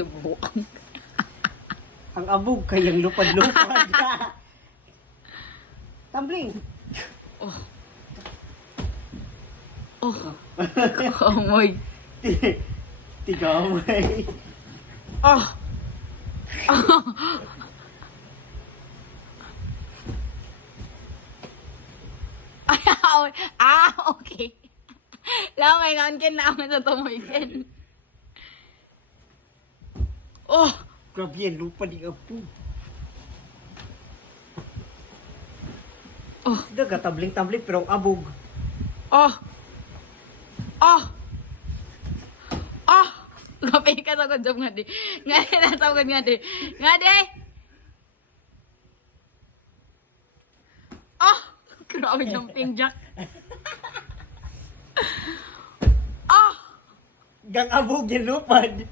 Buang. Ang abog kayang lupad-lupad. Tumbling. Oh. Amoy. Tigamay. Oh. Ay, aoy. ah, okay. Lamay nga kin na ako sa tumoy kin. Oh, Grabe yan, lupa di abog. oh, Daga tabling-tabling pero ang abog. oh. Oh. Oh. Gapi ka sa kudjom nga di. Nga di na sa nga di. Nga di. Oh. Grabe jumping jack. Oh. Gang abog yan lupad.